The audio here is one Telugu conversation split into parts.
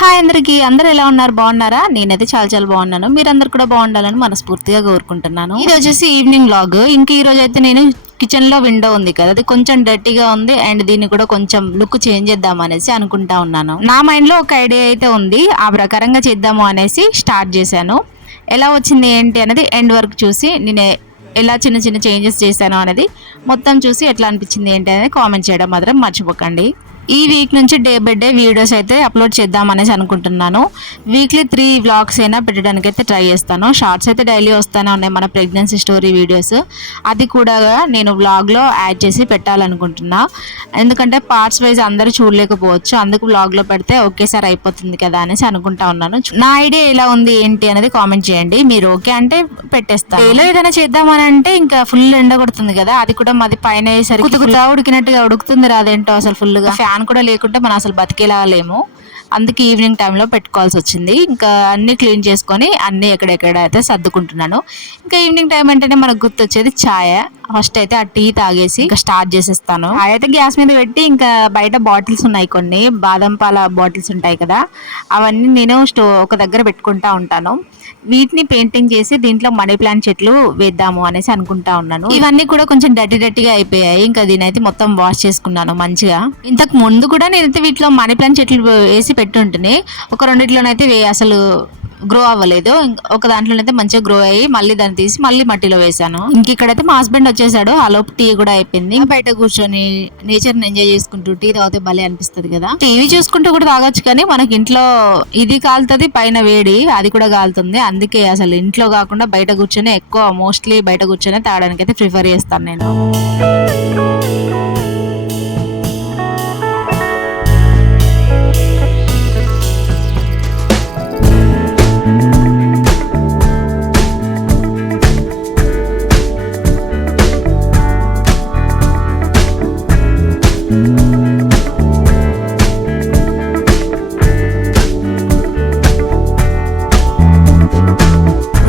హాయ్ అందరికి, అందరూ ఎలా ఉన్నారు? బాగున్నారా? నేనైతే చాలా బాగున్నాను. మీరందరూ కూడా బాగుండాలని మనస్ఫూర్తిగా కోరుకుంటున్నాను. ఇది వచ్చేసి ఈవినింగ్ వ్లాగ్. ఇంక ఈ రోజు అయితే నేను కిచెన్ లో విండో ఉంది కదా, అది కొంచెం డర్టీగా ఉంది అండ్ దీన్ని కూడా కొంచెం లుక్ చేంజ్ చేద్దాం అనేసి అనుకుంటా ఉన్నాను. నా మైండ్ లో ఒక ఐడియా అయితే ఉంది, ఆ ప్రకారంగా చేద్దాము అనేసి స్టార్ట్ చేశాను. ఎలా వచ్చింది ఏంటి అనేది ఎండ్ వరకు చూసి నేను ఎలా చిన్న చేంజెస్ చేశాను అనేది మొత్తం చూసి ఎట్లా అనిపించింది ఏంటి అనేది కామెంట్ చేయడం మాత్రం మర్చిపోకండి. ఈ వీక్ నుంచి డే బై డే వీడియోస్ అయితే అప్లోడ్ చేద్దాం అనేసి అనుకుంటున్నాను. వీక్లీ 3 వ్లాగ్స్ అయినా పెట్టడానికి అయితే ట్రై చేస్తాను. షార్ట్స్ అయితే డైలీ వస్తూనే ఉన్నాయి, మన ప్రెగ్నెన్సీ స్టోరీ వీడియోస్. అది కూడా నేను వ్లాగ్లో యాడ్ చేసి పెట్టాలనుకుంటున్నా. ఎందుకంటే పార్ట్స్ వైజ్ అందరూ చూడలేకపోవచ్చు, అందుకు వ్లాగ్లో పెడితే ఒకేసారి అయిపోతుంది కదా అనేసి అనుకుంటా ఉన్నాను. నా ఐడియా ఎలా ఉంది ఏంటి అనేది కామెంట్ చేయండి. మీరు ఓకే అంటే పెట్టేస్తాను. డేలో ఏదైనా చేద్దామని అంటే ఇంకా ఫుల్ ఎండ కొడుతుంది కదా, అది కూడా మాది పైన వేసరికి ఉడికినట్టుగా ఉడుకుతుంది రాదేంటో అసలు ఫుల్గా. ఫ్యాన్ కూడా లేకుంటే మనం అసలు బతికేలా లేము. అందుకే ఈవినింగ్ టైంలో పెట్టుకోవాల్సి వచ్చింది. ఇంకా అన్ని క్లీన్ చేసుకొని అన్ని ఎక్కడెక్కడ అయితే సర్దుకుంటున్నాను. ఇంకా ఈవినింగ్ టైం అంటేనే మనకు గుర్తొచ్చేది ఛాయ్. ఫస్ట్ అయితే ఆ టీ తాగేసి ఇంకా స్టార్ట్ చేసేస్తాను. ఛాయ్ అయితే గ్యాస్ మీద పెట్టి ఇంకా బయట బాటిల్స్ ఉన్నాయి, కొన్ని బాదం పాల బాటిల్స్ ఉంటాయి కదా, అవన్నీ నేను ఒక దగ్గర పెట్టుకుంటా ఉంటాను. వీటిని పెయింటింగ్ చేసి దీంట్లో మనీ ప్లాంట్ చెట్లు వేద్దాము అనేసి అనుకుంటా ఉన్నాను. ఇవన్నీ కూడా కొంచెం డర్టీగా అయిపోయాయి. ఇంకా దీనైతే మొత్తం వాష్ చేసుకున్నాను మంచిగా. ఇంతకు ముందు కూడా నేనైతే వీటిలో మనీ ప్లాంట్ చెట్లు వేసి పెట్టుంటుని, ఒక రెండిట్లోనైతే అసలు గ్రో అవ్వలేదు. ఒక దాంట్లోనైతే మంచిగా గ్రో అయ్యి మళ్ళీ దాన్ని తీసి మళ్ళీ మట్టిలో వేసాను. ఇంక ఇక్కడైతే మా హస్బెండ్ వచ్చేసాడు, ఆలోపు టీ కూడా అయిపోయింది. బయట కూర్చొని నేచర్ ని ఎంజాయ్ చేసుకుంటూ టీ తాగితే భలే అనిపిస్తుంది కదా. టీవీ చూసుకుంటూ కూడా తాగొచ్చు, కానీ మనకి ఇంట్లో ఇది కాలుతుంది, పైన వేడి అది కూడా కాలుతుంది. అందుకే అసలు ఇంట్లో కాకుండా బయట కూర్చొని ఎక్కువ మోస్ట్లీ బయట కూర్చొని తాగడానికి అయితే ప్రిఫర్ చేస్తాను నేను.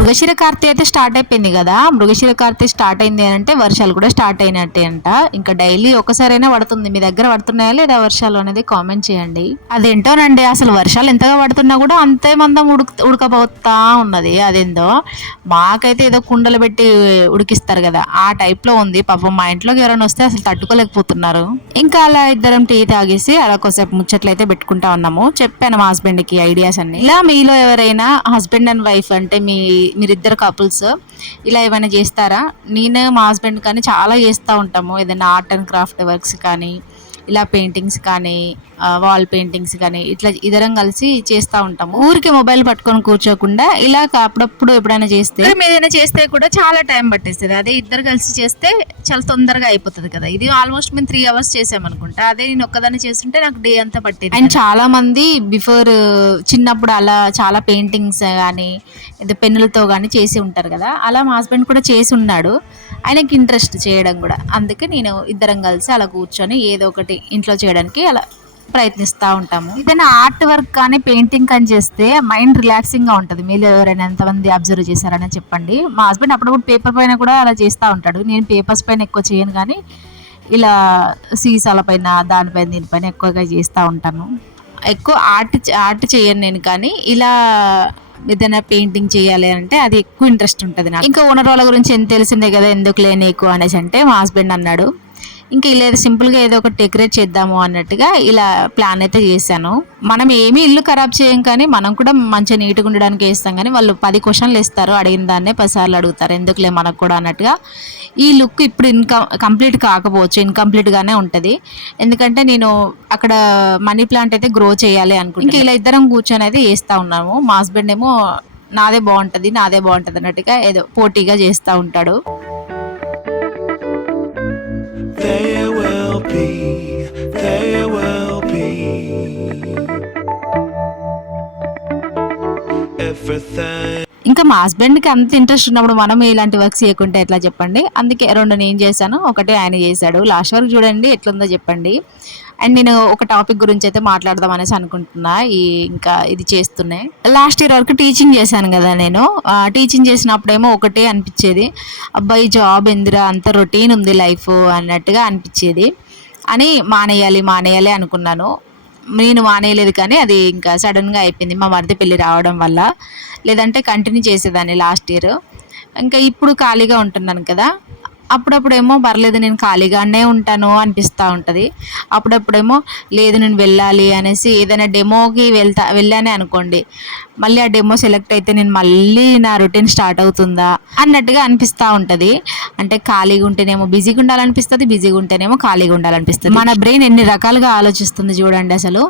మృగశిర కార్తీ అయితే స్టార్ట్ అయిపోయింది కదా. మృగశిర కార్తీ స్టార్ట్ అయింది అంటే వర్షాలు కూడా స్టార్ట్ అయినట్టే అంట. ఇంకా డైలీ ఒకసారైనా పడుతుంది. మీ దగ్గర పడుతున్నాయా లేదా వర్షాలు అనేది కామెంట్ చేయండి. అదేంటోనండి, అసలు వర్షాలు ఎంతగా పడుతున్నా కూడా అంతే మందం ఉడకపోతా ఉన్నది. అదేందో మాకైతే ఏదో కుండలు పెట్టి ఉడికిస్తారు కదా, ఆ టైప్ లో ఉంది. పాపం మా ఇంట్లోకి ఎవరైనా వస్తే అసలు తట్టుకోలేకపోతున్నారు. ఇంకా అలా ఇద్దరం టీ తాగేసి అలా కొద్దిసేపు ముచ్చట్లు అయితే పెట్టుకుంటా ఉన్నాము. చెప్పాను మా హస్బెండ్ కి ఐడియాస్ అన్ని. ఇలా మీలో ఎవరైనా హస్బెండ్ అండ్ వైఫ్ అంటే మీరిద్దరు కపుల్స్ ఇలా ఏమైనా చేస్తారా? నేను మా హస్బెండ్ కానీ చాలా చేస్తూ ఉంటాము. ఏదైనా ఆర్ట్ అండ్ క్రాఫ్ట్ వర్క్స్ కానీ, ఇలా పెయింటింగ్స్ కానీ, వాల్ పెయింటింగ్స్ కానీ, ఇట్లా ఇద్దరం కలిసి చేస్తూ ఉంటాము. ఊరికి మొబైల్ పట్టుకొని కూర్చోకుండా ఇలా అప్పుడప్పుడు ఎప్పుడైనా చేస్తే, ఏదైనా చేస్తే కూడా చాలా టైం పట్టేస్తుంది. అదే ఇద్దరు కలిసి చేస్తే చాలా తొందరగా అయిపోతుంది కదా. ఇది ఆల్మోస్ట్ మేము 3 hours చేసామనుకుంటా. అదే నేను ఒక్కదాన్ని చేస్తుంటే నాకు డే అంతా పట్టేది. అండ్ చాలా మంది బిఫోర్ చిన్నప్పుడు అలా చాలా పెయింటింగ్స్ కానీ పెన్నులతో కానీ చేసి ఉంటారు కదా, అలా మా హస్బెండ్ కూడా చేసి ఉన్నాడు. ఆయనకి ఇంట్రెస్ట్ చేయడం కూడా. అందుకే నేను ఇద్దరం కలిసి అలా కూర్చొని ఏదో ఒకటి ఇంట్లో చేయడానికి అలా ప్రయత్నిస్తూ ఉంటాము. ఏదైనా ఆర్ట్ వర్క్ కానీ పెయింటింగ్ కానీ చేస్తే మైండ్ రిలాక్సింగ్ గా ఉంటుంది. మీరు ఎవరైనా ఎంతమంది అబ్జర్వ్ చేశారని చెప్పండి. మా హస్బెండ్ అప్పుడప్పుడు పేపర్ పైన కూడా అలా చేస్తూ ఉంటాడు. నేను పేపర్స్ పైన ఎక్కువ చేయను, కానీ ఇలా సీసాల పైన దానిపైన దీనిపైన ఎక్కువగా చేస్తూ ఉంటాను. ఎక్కువ ఆర్ట్ చేయను నేను, కానీ ఇలా ఏదైనా పెయింటింగ్ చేయాలి అంటే అది ఎక్కువ ఇంట్రెస్ట్ ఉంటుంది నాకు. ఇంకా ఓనర్ వాళ్ళ గురించి ఎంత తెలిసిందే కదా, ఎందుకు లేనికు అనేసి అంటే మా హస్బెండ్ అన్నాడు, ఇంకా ఇలా సింపుల్గా ఏదో ఒకటి డెకరేట్ చేద్దాము అన్నట్టుగా ఇలా ప్లాన్ అయితే చేశాను. మనం ఏమీ ఇల్లు ఖరాబ్ చేయం, కానీ మనం కూడా మంచిగా నీట్గా ఉండడానికి వేస్తాం. కానీ వాళ్ళు 10 క్వశ్చన్లు ఇస్తారు, అడిగిన దాన్నే 10 సార్లు అడుగుతారు, ఎందుకులే మనకు కూడా అన్నట్టుగా. ఈ లుక్ ఇప్పుడు కంప్లీట్ కాకపోవచ్చు, ఇన్కంప్లీట్గానే ఉంటుంది. ఎందుకంటే నేను అక్కడ మనీ ప్లాంట్ అయితే గ్రో చేయాలి అనుకుంటున్నాను. ఇంకా ఇలా ఇద్దరం కూర్చొని అయితే వేస్తూ ఉన్నాము. మా హస్బెండ్ ఏమో నాదే బాగుంటుంది అన్నట్టుగా ఏదో పోటీగా చేస్తూ ఉంటాడు. There will be everything. ఇంకా మా హస్బెండ్కి అంత ఇంట్రెస్ట్ ఉన్నప్పుడు మనం ఇలాంటి వర్క్స్ చేయకుంటే ఎట్లా చెప్పండి. అందుకే 2 నేను చేశాను, ఒకటే ఆయన చేశాడు. లాస్ట్ వరకు చూడండి ఎట్లుందో చెప్పండి. అండ్ నేను ఒక టాపిక్ గురించి అయితే మాట్లాడదాం అనేసి అనుకుంటున్నా. ఇంకా ఇది చేస్తున్నాయి. లాస్ట్ ఇయర్ వరకు టీచింగ్ చేశాను కదా నేను. టీచింగ్ చేసినప్పుడేమో ఒకటే అనిపించేది, అబ్బాయి జాబ్ ఎందురా అంత రొటీన్ ఉంది లైఫ్ అన్నట్టుగా అనిపించేది. అని మానేయాలి అనుకున్నాను. నేను మానేయలేదు కానీ అది ఇంకా సడన్గా అయిపోయింది మా మరిది పెళ్ళి రావడం వల్ల. లేదంటే కంటిన్యూ చేసేదాన్ని లాస్ట్ ఇయర్. ఇంకా ఇప్పుడు ఖాళీగా ఉంటున్నాను కదా, అప్పుడప్పుడేమో పర్లేదు నేను ఖాళీగానే ఉంటాను అనిపిస్తూ ఉంటుంది. అప్పుడప్పుడేమో లేదు నేను వెళ్ళాలి అనేసి ఏదైనా డెమోకి వెళ్ళానే అనుకోండి, మళ్ళీ ఆ డెమో సెలెక్ట్ అయితే నేను మళ్ళీ నా రొటీన్ స్టార్ట్ అవుతుందా అన్నట్టుగా అనిపిస్తూ ఉంటుంది. అంటే ఖాళీగా ఉంటేనేమో బిజీగా ఉండాలనిపిస్తుంది, బిజీగా ఉంటేనేమో ఖాళీగా ఉండాలనిపిస్తుంది. మన బ్రెయిన్ ఎన్ని రకాలుగా ఆలోచిస్తుంది చూడండి అసలు.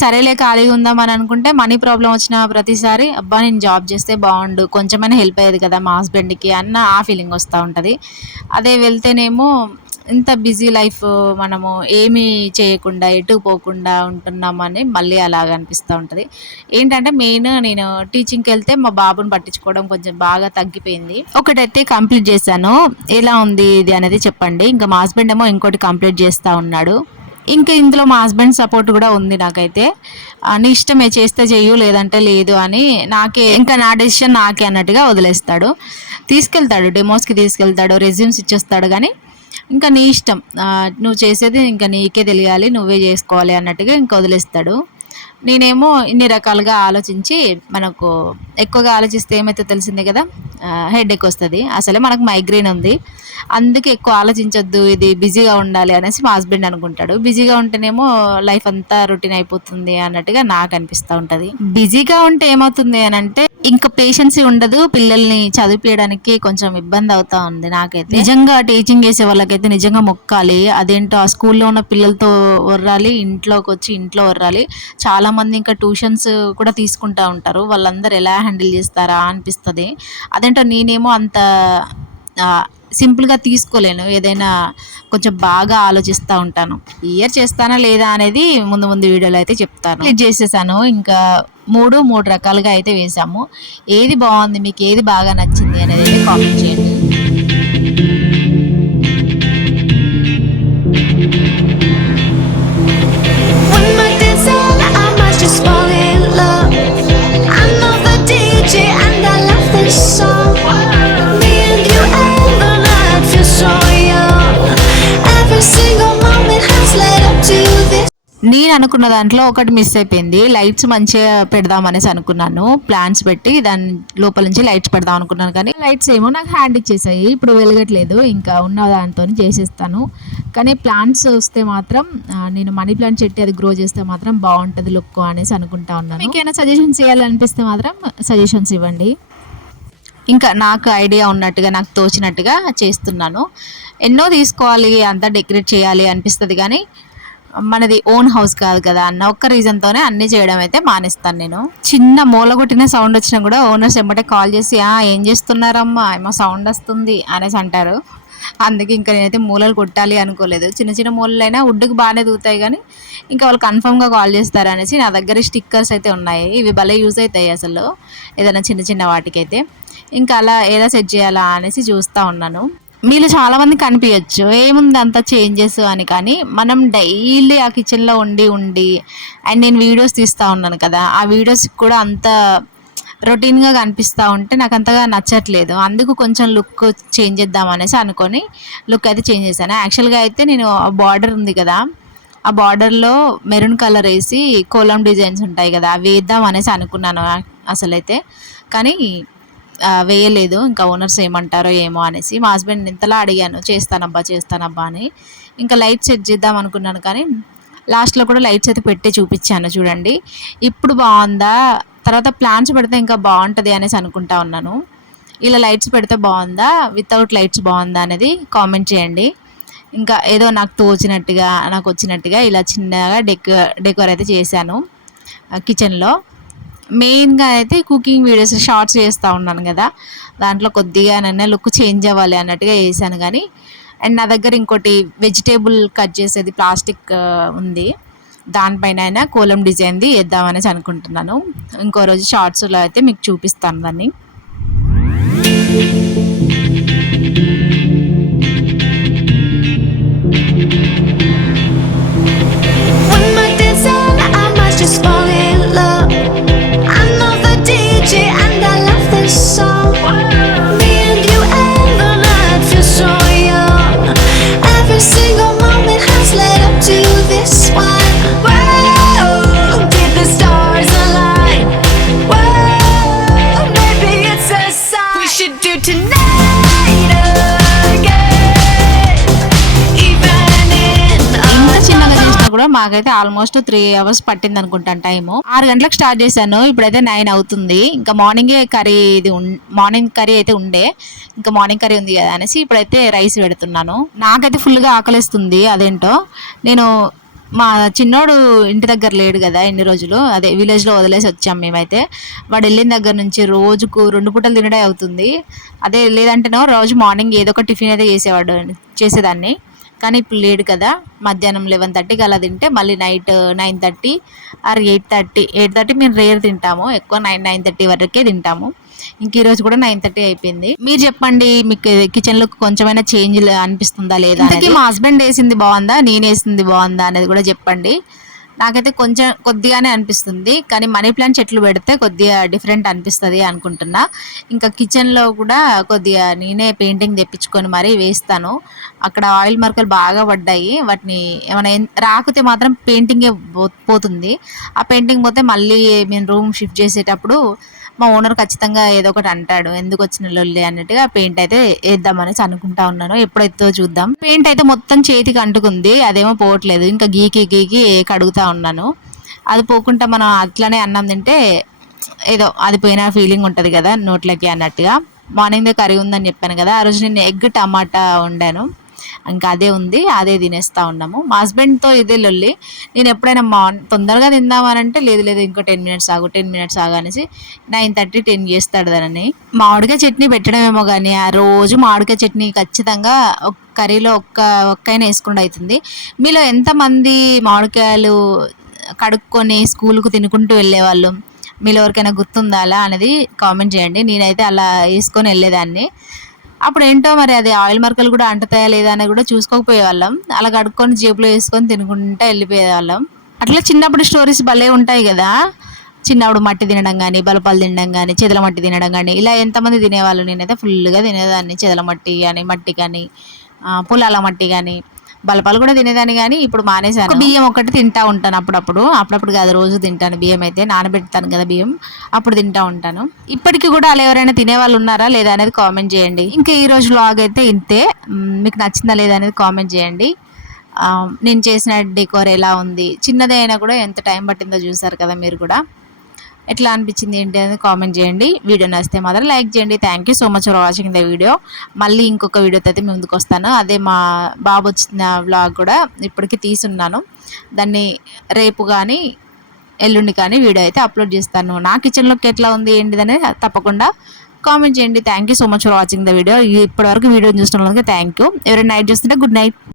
సరేలే ఖాళీగా ఉందామని అనుకుంటే మనీ ప్రాబ్లం వచ్చిన ప్రతిసారి అబ్బా నేను జాబ్ చేస్తే బాగుండు, కొంచెమైనా హెల్ప్ అయ్యేది కదా మా హస్బెండ్కి అన్న ఆ ఫీలింగ్ వస్తూ ఉంటుంది. అదే వెళ్తేనేమో ఇంత బిజీ లైఫ్, మనము ఏమీ చేయకుండా ఎటు పోకుండా ఉంటున్నామని మళ్ళీ అలాగ అనిపిస్తూ ఉంటుంది. ఏంటంటే మెయిన్ నేను టీచింగ్కి వెళ్తే మా బాబుని పట్టించుకోవడం కొంచెం బాగా తగ్గిపోయింది. ఒకటైతే కంప్లీట్ చేశాను, ఎలా ఉంది ఇది అనేది చెప్పండి. ఇంకా మా హస్బెండ్ ఏమో ఇంకోటి కంప్లీట్ చేస్తూ ఉన్నాడు. ఇంకా ఇందులో మా హస్బెండ్ సపోర్ట్ కూడా ఉంది నాకైతే. నీ ఇష్టమే, చేస్తే చెయ్యు లేదంటే లేదు అని ఇంకా నా డెసిషన్ నాకే అన్నట్టుగా వదిలేస్తాడు. తీసుకెళ్తాడు, డెమోస్కి తీసుకెళ్తాడు, రెజ్యూమ్స్ ఇచ్చేస్తాడు. కానీ ఇంకా నీ ఇష్టం, నువ్వు చేసేది ఇంకా నీకే తెలియాలి, నువ్వే చేసుకోవాలి అన్నట్టుగా ఇంకా వదిలేస్తాడు. నేనేమో ఇన్ని రకాలుగా ఆలోచించి, మనకు ఎక్కువగా ఆలోచిస్తే ఏమైతే తెలిసిందే కదా, హెడ్ ఎక్ వస్తుంది. అసలే మనకు మైగ్రేన్ ఉంది, అందుకే ఎక్కువ ఆలోచించొద్దు, ఇది బిజీగా ఉండాలి అనేసి మా హస్బెండ్ అనుకుంటాడు. బిజీగా ఉంటేనేమో లైఫ్ అంతా రొటీన్ అయిపోతుంది అన్నట్టుగా నాకు అనిపిస్తూ ఉంటుంది. బిజీగా ఉంటే ఏమవుతుంది అని అంటే ఇంకా పేషెన్సీ ఉండదు, పిల్లల్ని చదివించడానికి కొంచెం ఇబ్బంది అవుతా ఉంది నాకైతే. నిజంగా టీచింగ్ చేసే వాళ్ళకైతే నిజంగా మొక్కాలి. అదేంటో ఆ స్కూల్లో ఉన్న పిల్లలతో వర్రాలి, ఇంట్లోకి వచ్చి ఇంట్లో వర్రాలి. చాలా మంది ఇంకా ట్యూషన్స్ కూడా తీసుకుంటా ఉంటారు, వాళ్ళందరూ ఎలా హ్యాండిల్ చేస్తారా అనిపిస్తుంది. అదేంటో నేనేమో అంత సింపుల్గా తీసుకోలేను, ఏదైనా కొంచెం బాగా ఆలోచిస్తూ ఉంటాను. ఇయర్ చేస్తానా లేదా అనేది ముందు వీడియోలో అయితే చెప్తాను. క్లిక్ చేసేసాను. ఇంకా మూడు రకాలుగా అయితే వేసాము. ఏది బాగుంది, మీకు ఏది బాగా నచ్చింది అనేది అయితే కామెంట్ చేయండి. నేను అనుకున్న దాంట్లో ఒకటి మిస్ అయిపోయింది. లైట్స్ మంచిగా పెడదాం అనేసి అనుకున్నాను, ప్లాంట్స్ పెట్టి దాని లోపల నుంచి లైట్స్ పెడదాం అనుకున్నాను. కానీ లైట్స్ ఏమో నాకు హ్యాండ్ ఇచ్చేసాయి, ఇప్పుడు వెలగట్లేదు. ఇంకా ఉన్న దాంతో చేసేస్తాను. కానీ ప్లాంట్స్ వస్తే మాత్రం, నేను మనీ ప్లాంట్ చెట్టు అది గ్రో చేస్తే మాత్రం బాగుంటుంది లుక్ అనేసి అనుకుంటా ఉన్నాను. మీకైనా సజెషన్స్ ఇవ్వాలనిపిస్తే మాత్రం సజెషన్స్ ఇవ్వండి. ఇంకా నాకు ఐడియా ఉన్నట్టుగా, నాకు తోచినట్టుగా చేస్తున్నాను. ఎన్నో తీసుకోవాలి, అంతా డెకరేట్ చేయాలి అనిపిస్తుంది, కానీ మనది ఓన్ హౌస్ కాదు కదా అన్న ఒక్క రీజన్తోనే అన్నీ చేయడం అయితే మానేస్తాను నేను. చిన్న మూలగొట్టిన సౌండ్ వచ్చినా కూడా ఓనర్స్ ఎమ్మటే కాల్ చేసి ఏం చేస్తున్నారమ్మా, ఏమో సౌండ్ వస్తుంది అనేసి అంటారు. అందుకే ఇంకా నేనైతే మూలలు కొట్టాలి అనుకోలేదు. చిన్న మూలలైనా వుడ్కి బాగానే దూతాయి, కానీ ఇంకా వాళ్ళు కన్ఫర్మ్గా కాల్ చేస్తారు అనేసి నా దగ్గర స్టిక్కర్స్ అయితే ఉన్నాయి. ఇవి భలే యూజ్ అవుతాయి అసలు ఏదైనా చిన్న వాటికైతే. ఇంకా అలా ఎలా సెట్ చేయాలా అనేసి చూస్తూ ఉన్నాను. మీలో చాలామంది కనిపించచ్చు ఏముంది అంత చేంజెస్ అని, కానీ మనం డైలీ ఆ కిచెన్లో ఉండి అండ్ నేను వీడియోస్ తీస్తూ ఉన్నాను కదా, ఆ వీడియోస్కి కూడా అంత రొటీన్గా కనిపిస్తూ ఉంటే నాకు అంతగా నచ్చట్లేదు. అందుకు కొంచెం లుక్ చేంజ్ చేద్దాం అనేసి అనుకొని లుక్ అయితే చేంజ్ చేశాను. యాక్చువల్గా అయితే నేను బార్డర్ ఉంది కదా, ఆ బార్డర్లో మెరూన్ కలర్ వేసి కోలం డిజైన్స్ ఉంటాయి కదా, అవి వేద్దాం అనేసి అనుకున్నాను అసలైతే. కానీ వేయలేదు, ఇంకా ఓనర్స్ ఏమంటారో ఏమో అనేసి. మా హస్బెండ్ ఇంతలా అడిగాను, చేస్తానబ్బా అని. ఇంకా లైట్ సెట్ చేద్దాం అనుకున్నాను, కానీ లాస్ట్లో కూడా లైట్స్ అయితే పెట్టి చూపించాను చూడండి. ఇప్పుడు బాగుందా, తర్వాత ప్లాంట్స్ పెడితే ఇంకా బాగుంటుంది అనేసి అనుకుంటా ఉన్నాను. ఇలా లైట్స్ పెడితే బాగుందా, వితౌట్ లైట్స్ బాగుందా అనేది కామెంట్ చేయండి. ఇంకా ఏదో నాకు తోచినట్టుగా, నాకు వచ్చినట్టుగా ఇలా చిన్నగా డెకోర్ అయితే చేశాను కిచెన్లో. మెయిన్గా అయితే కుకింగ్ వీడియోస్ షార్ట్స్ చేస్తూ ఉన్నాను కదా, దాంట్లో కొద్దిగా నన్ను లుక్ చేంజ్ అవ్వాలి అన్నట్టుగా చేశాను. కానీ అండ్ నా దగ్గర ఇంకోటి వెజిటేబుల్ కట్ చేసేది ప్లాస్టిక్ ఉంది, దానిపైన కోలం డిజైన్ది వేద్దామనేసి అనుకుంటున్నాను. ఇంకో రోజు షార్ట్స్లో అయితే మీకు చూపిస్తాను దాన్ని. When my day's done, I might just fall in love. I'm not the DJ and I love this song. Me and you and the night feel so young. Every single moment has led up to this one. Whoa, did the stars align? Whoa, maybe it's a sign. We should do tonight again. Even in ఇంత చిన్నగా చేసినా కూడా మాకైతే ఆల్మోస్ట్ 3 అవర్స్ పట్టింది అనుకుంటాను టైము. 6 గంటలకు స్టార్ట్ చేశాను, ఇప్పుడైతే 9 అవుతుంది. ఇంకా మార్నింగే కర్రీ మార్నింగ్ కర్రీ అయితే ఉండే, ఇంకా మార్నింగ్ కర్రీ ఉంది కదా అనేసి ఇప్పుడైతే రైస్ పెడుతున్నాను. నాకైతే ఫుల్గా ఆకలిస్తుంది. అదేంటో నేను మా చిన్నోడు ఇంటి దగ్గర లేడు కదా ఇన్ని రోజులు, అదే విలేజ్లో వదిలేసి వచ్చాం మేమైతే. వాడు వెళ్ళిన దగ్గర నుంచి రోజుకు 2 పూటలు తినడే అవుతుంది. అదే లేదంటేనో రోజు మార్నింగ్ ఏదో ఒక టిఫిన్ అయితే చేసేదాన్ని. కానీ ఇప్పుడు లేడు కదా, మధ్యాహ్నం 11:30కి అలా తింటే మళ్ళీ నైట్ 9:30 ఆర్ 8:30 మేము రేర్ తింటాము, ఎక్కువ 9:30 వరకే తింటాము. ఇంక ఈరోజు కూడా 9:30 అయిపోయింది. మీరు చెప్పండి, మీకు కిచెన్లో కొంచెమైనా చేంజ్ అనిపిస్తుందా లేదా? ఇంతకీ మా హస్బెండ్ వేసింది బాగుందా, నేను వేసింది బాగుందా అనేది కూడా చెప్పండి. నాకైతే కొద్దిగానే అనిపిస్తుంది, కానీ మనీ ప్లాంట్ చెట్లు పెడితే కొద్దిగా డిఫరెంట్ అనిపిస్తుంది అనుకుంటున్నా. ఇంకా కిచెన్లో కూడా కొద్దిగా నేనే పెయింటింగ్ తెప్పించుకొని మరీ వేస్తాను. అక్కడ ఆయిల్ మరకలు బాగా పడ్డాయి, వాటిని ఏమైనా రాకితే మాత్రం పెయింటింగే పోతుంది. ఆ పెయింటింగ్ పోతే మళ్ళీ మేము రూమ్ షిఫ్ట్ చేసేటప్పుడు మా ఓనర్ ఖచ్చితంగా ఏదో ఒకటి అంటాడు, ఎందుకు వచ్చిన లొల్లి అన్నట్టుగా పెయింట్ అయితే వేద్దామనేసి అనుకుంటా ఉన్నాను. ఎప్పుడైతే చూద్దాం. పెయింట్ అయితే మొత్తం చేతికి అంటుకుంది, అదేమో పోవట్లేదు. ఇంకా గీకి కడుగుతా ఉన్నాను. అది పోకుండా మనం అట్లనే అన్నం తింటే ఏదో అది పోయిన ఫీలింగ్ ఉంటుంది కదా నోట్లకి అన్నట్టుగా. మార్నింగ్ దే కర్రీ ఉందని చెప్పాను కదా, ఆ రోజు నేను ఎగ్ టమాటా వండాను, ఇంకా అదే ఉంది, అదే తినేస్తా ఉన్నాము. మా హస్బెండ్తో ఇదే లొల్లి. నేను ఎప్పుడైనా తొందరగా తిందామనంటే లేదు ఇంకో 10 మినిట్స్ ఆగు అనేసి 9:30 10 చేస్తాడు దానని. మామిడికాయ చట్నీ పెట్టడమేమో కానీ ఆ రోజు మామిడికాయ చట్నీ ఖచ్చితంగా ఒక కర్రీలో ఒక్కైనా వేసుకుండా అవుతుంది. మీలో ఎంతమంది మామిడికాయలు కడుక్కొని స్కూల్కు తినుకుంటూ వెళ్ళేవాళ్ళు, మీలో ఎవరికైనా గుర్తుందా అలా అనేది కామెంట్ చేయండి. నేనైతే అలా వేసుకొని వెళ్ళేదాన్ని. అప్పుడు ఏంటో మరి అది ఆయిల్ మరకలు కూడా అంటుతాయా లేదా అనేది కూడా చూసుకోకపోయేవాళ్ళం. అలా కడుక్కొని జేబులో వేసుకొని తినుకుంటూ వెళ్ళిపోయేవాళ్ళం. అట్లా చిన్నప్పుడు స్టోరీస్ భలే ఉంటాయి కదా. చిన్నప్పుడు మట్టి తినడం కానీ, బలపాలు తినడం కానీ, చెదల మట్టి తినడం కానీ, ఇలా ఎంతమంది తినేవాళ్ళు. నేనైతే ఫుల్గా తినేదాన్ని, చెదల మట్టి కానీ, మట్టి కానీ, పొలాల మట్టి కానీ. బలపాలు కూడా తినేదాన్ని కానీ ఇప్పుడు మానేశాను. బియ్యం ఒకటి తింటా ఉంటాను అప్పుడప్పుడు కాదు, రోజు తింటాను. బియ్యం అయితే నానబెడతాను కదా బియ్యం, అప్పుడు తింటా ఉంటాను. ఇప్పటికీ కూడా అలా ఎవరైనా తినేవాళ్ళు ఉన్నారా లేదా అనేది కామెంట్ చేయండి. ఇంకా ఈ రోజు వ్లాగ్ అయితే ఇంతే. మీకు నచ్చిందా లేదా అనేది కామెంట్ చేయండి. నేను చేసిన డెకోర్ ఎలా ఉంది, చిన్నదే అయినా కూడా ఎంత టైం పట్టిందో చూసారు కదా మీరు కూడా. ఎట్లా అనిపించింది ఏంటి అనేది కామెంట్ చేయండి. వీడియో నచ్చితే మాత్రం లైక్ చేయండి. Thank you so much for watching the video. మళ్ళీ ఇంకొక వీడియోతో అయితే ముందుకు వస్తాను. అదే మా బాబు వచ్చిన వ్లాగ్ కూడా ఇప్పటికీ తీసున్నాను, దాన్ని రేపు కానీ ఎల్లుండి కానీ వీడియో అయితే అప్లోడ్ చేస్తాను. నా కిచెన్లోకి ఎట్లా ఉంది ఏంటిదని తప్పకుండా కామెంట్ చేయండి. Thank you so much for watching the video. ఇప్పటివరకు వీడియో చూస్తున్నందుకు థ్యాంక్ యూ. ఎవరైనా నైట్ చూస్తుంటే గుడ్ నైట్.